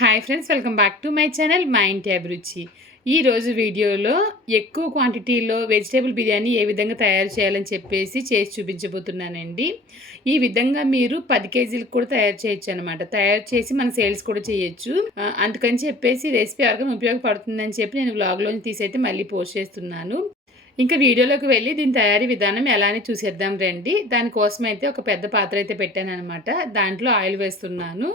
Hi friends welcome back to my channel మా ఇంటి అభిరుచి. ఈరోజు వీడియోలో ఎక్కువ క్వాంటిటీలో వెజిటేబుల్ బిర్యానీ ఏ విధంగా తయారు చేయాలని చెప్పేసి చేసి చూపించబోతున్నానండి. ఈ విధంగా మీరు పది కేజీలకు కూడా తయారు చేయొచ్చు అనమాట తయారు చేసి మన సేల్స్ కూడా చేయొచ్చు. అందుకని చెప్పేసి రెసిపీ ఎవరికైనా ఉపయోగపడుతుందని చెప్పి నేను వ్లాగ్లోని తీసైతే మళ్ళీ పోస్ట్ చేస్తున్నాను. ఇంకా వీడియోలోకి వెళ్ళి దీని తయారీ విధానం ఎలానే చూసేద్దాం రండి. దానికోసం అయితే ఒక పెద్ద పాత్ర అయితే పెట్టాను అనమాట దాంట్లో ఆయిల్ వేస్తున్నాను.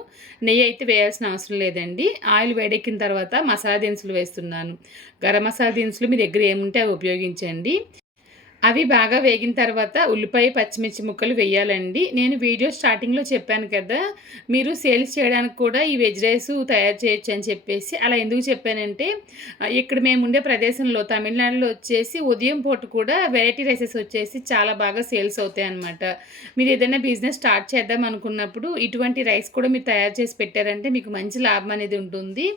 నెయ్యి అయితే వేయాల్సిన అవసరం లేదండి. ఆయిల్ వేడెక్కిన తర్వాత మసాలా దినుసులు వేస్తున్నాను. గరం మసాలా దినుసులు మీ దగ్గర ఏముంటే అవి ఉపయోగించండి. అవి బాగా వేగిన తర్వాత ఉల్లిపాయ పచ్చిమిర్చి ముక్కలు వేయాలండి. నేను వీడియో స్టార్టింగ్లో చెప్పాను కదా మీరు సేల్స్ చేయడానికి కూడా ఈ వెజ్ రైస్ తయారు చేయొచ్చు అని చెప్పేసి అలా ఎందుకు చెప్పానంటే ఇక్కడ మేము ఉండే ప్రదేశంలో తమిళనాడులో వచ్చేసి ఉదయం పూట కూడా వెరైటీ రైసెస్ వచ్చేసి చాలా బాగా సేల్స్ అవుతాయి అనమాట మీరు ఏదైనా బిజినెస్ స్టార్ట్ చేద్దాం అనుకున్నప్పుడు ఇటువంటి రైస్ కూడా మీరు తయారు చేసి పెట్టారంటే మీకు మంచి లాభం అనేది ఉంటుంది.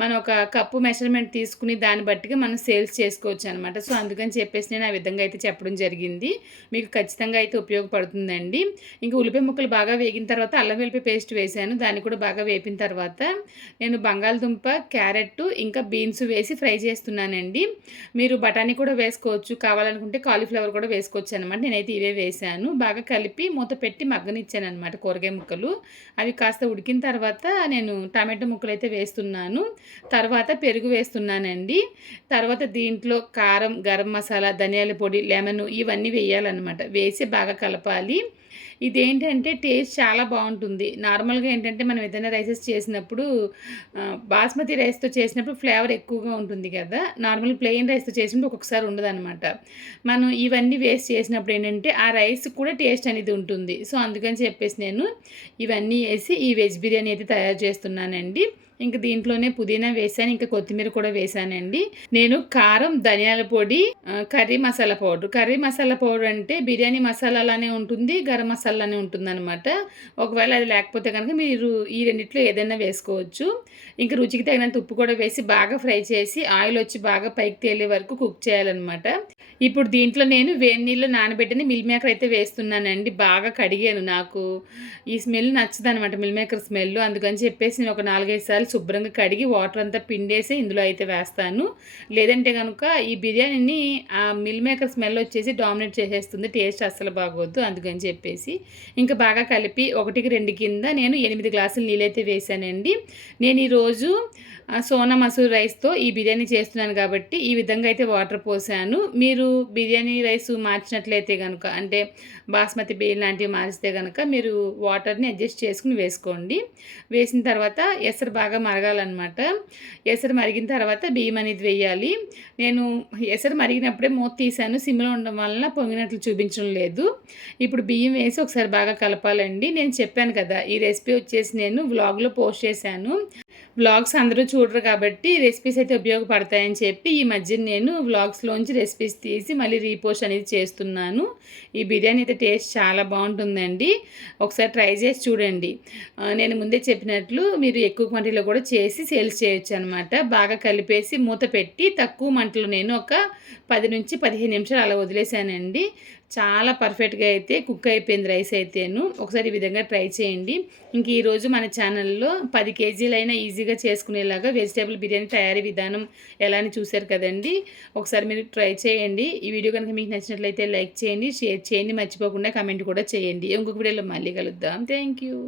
మనం ఒక కప్పు మెషర్మెంట్ తీసుకుని దాన్ని బట్టిగా మనం సేల్స్ చేసుకోవచ్చు అనమాట సో అందుకని చెప్పేసి నేను ఆ విధంగా అయితే చెప్పడం జరిగింది. మీకు ఖచ్చితంగా అయితే ఉపయోగపడుతుందండి. ఇంకా ఉల్లిపాయ ముక్కలు బాగా వేగిన తర్వాత అల్లం వెల్లిపాయ పేస్ట్ వేసాను దాన్ని కూడా బాగా వేపిన తర్వాత నేను బంగాళదుంప క్యారెట్ ఇంకా బీన్స్ వేసి ఫ్రై చేస్తున్నానండి. మీరు బఠానీ కూడా వేసుకోవచ్చు. కావాలనుకుంటే కాలీఫ్లవర్ కూడా వేసుకోవచ్చు అనమాట నేనైతే ఇవే వేసాను బాగా కలిపి మూత పెట్టి మగ్గనిచ్చాను అనమాట కూరగాయ ముక్కలు. అవి కాస్త ఉడికిన తర్వాత నేను టమాటో ముక్కలు అయితే వేస్తున్నాను. తర్వాత పెరుగు వేస్తున్నానండి. తర్వాత దీంట్లో కారం గరం మసాలా ధనియాల పొడి లెమన్ ఇవన్నీ వేయాలన్నమాట. వేసి బాగా కలపాలి. ఇదేంటంటే టేస్ట్ చాలా బాగుంటుంది. నార్మల్గా ఏంటంటే మనం ఏదైనా రైసెస్ చేసినప్పుడు బాస్మతి రైస్తో చేసినప్పుడు ఫ్లేవర్ ఎక్కువగా ఉంటుంది కదా. నార్మల్ ప్లెయిన్ రైస్తో చేసినప్పుడు ఒక్కొక్కసారి ఉండదు అనమాట మనం ఇవన్నీ వేస్ట్ చేసినప్పుడు ఏంటంటే ఆ రైస్ కూడా టేస్ట్ అనేది ఉంటుంది. సో అందుకని చెప్పేసి నేను ఇవన్నీ వేసి ఈ వెజ్ బిర్యానీ అయితే తయారు చేస్తున్నానండి. ఇంకా దీంట్లోనే పుదీనా వేసాను ఇంకా కొత్తిమీర కూడా వేసానండి. నేను కారం ధనియాల పొడి curry masala powder. Curry masala powder అంటే బిర్యానీ మసాలానే ఉంటుంది గరం మసాలా మసాలానే ఉంటుందన్నమాట. ఒకవేళ అది లేకపోతే కనుక మీరు ఈ రెండిట్లో ఏదైనా వేసుకోవచ్చు. ఇంకా రుచికి తగినంత ఉప్పు కూడా వేసి బాగా ఫ్రై చేసి ఆయిల్ వచ్చి బాగా పైకి తేలే వరకు కుక్ చేయాలన్నమాట. ఇప్పుడు దీంట్లో నేను వేడి నీళ్ళు నానబెట్టిన మిల్ మేకర్ అయితే వేస్తున్నానండి. బాగా కడిగాను నాకు. ఈ స్మెల్ నచ్చదు అనమాట మిల్ మేకర్ స్మెల్. అందుకని చెప్పేసి నేను ఒక నాలుగైదు సార్లు శుభ్రంగా కడిగి వాటర్ అంతా పిండేసి ఇందులో అయితే వేస్తాను. లేదంటే కనుక ఈ బిర్యానీని ఆ మిల్ మేకర్ స్మెల్ వచ్చేసి డామినేట్ చేసేస్తుంది. టేస్ట్ అస్సలు బాగోద్దు అందుకని చెప్పేసి ఇంకా బాగా కలిపి ఒకటికి రెండు కింద నేను ఎనిమిది గ్లాసులు నీళ్ళైతే వేసానండి నేను ఈరోజు సోనా మసూర్ రైస్తో ఈ బిర్యానీ చేస్తున్నాను కాబట్టి ఈ విధంగా అయితే వాటర్ పోసాను. మీరు బిర్యానీ రైస్ మార్చినట్లయితే కనుక అంటే బాస్మతి బియ్యం లాంటివి మార్చితే కనుక మీరు వాటర్ని అడ్జస్ట్ చేసుకుని వేసుకోండి. వేసిన తర్వాత ఎసరు బాగా మరగాలన్నమాట. ఎసరు మరిగిన తర్వాత బియ్యం అనేది వేయాలి. నేను ఎసరు మరిగినప్పుడే మూత తీసాను సిమ్లో ఉండడం వలన పొంగినట్లు చూపించడం లేదు. ఇప్పుడు బియ్యం వేసి ఒకసారి బాగా కలపాలండి. నేను చెప్పాను కదా ఈ రెసిపీ వచ్చేసి నేను వ్లాగ్లో పోస్ట్ చేశాను. వ్లాగ్స్ అందరూ చూడరు కాబట్టి రెసిపీస్ అయితే ఉపయోగపడతాయని చెప్పి ఈ మధ్య నేను వ్లాగ్స్లోంచి రెసిపీస్ తీసి మళ్ళీ రీపోస్ట్ అనేది చేస్తున్నాను. ఈ బిర్యానీ అయితే టేస్ట్ చాలా బాగుంటుందండి. ఒకసారి ట్రై చేసి చూడండి. నేను ముందే చెప్పినట్లు మీరు ఎక్కువ క్వాంటిటీలో కూడా చేసి సేల్స్ చేయొచ్చు అనమాట బాగా కలిపేసి మూత పెట్టి తక్కువ మంటలో నేను ఒక పది నుంచి పదిహేను నిమిషాలు అలా వదిలేశానండి చాలా పర్ఫెక్ట్గా అయితే కుక్ అయిపోయింది రైస్ అయితేను. ఒకసారి ఈ విధంగా ట్రై చేయండి. ఇంక ఈరోజు మన ఛానల్లో పది కేజీలైనా ఈజీగా చేసుకునేలాగా వెజిటేబుల్ బిర్యానీ తయారీ విధానం ఎలా అని చూశారు కదండి. ఒకసారి మీరు ట్రై చేయండి. ఈ వీడియో కనుక మీకు నచ్చినట్లయితే లైక్ చేయండి షేర్ చేయండి. మర్చిపోకుండా కమెంట్ కూడా చేయండి. ఇంకొక వీడియోలో మళ్ళీ కలుద్దాం. Thank you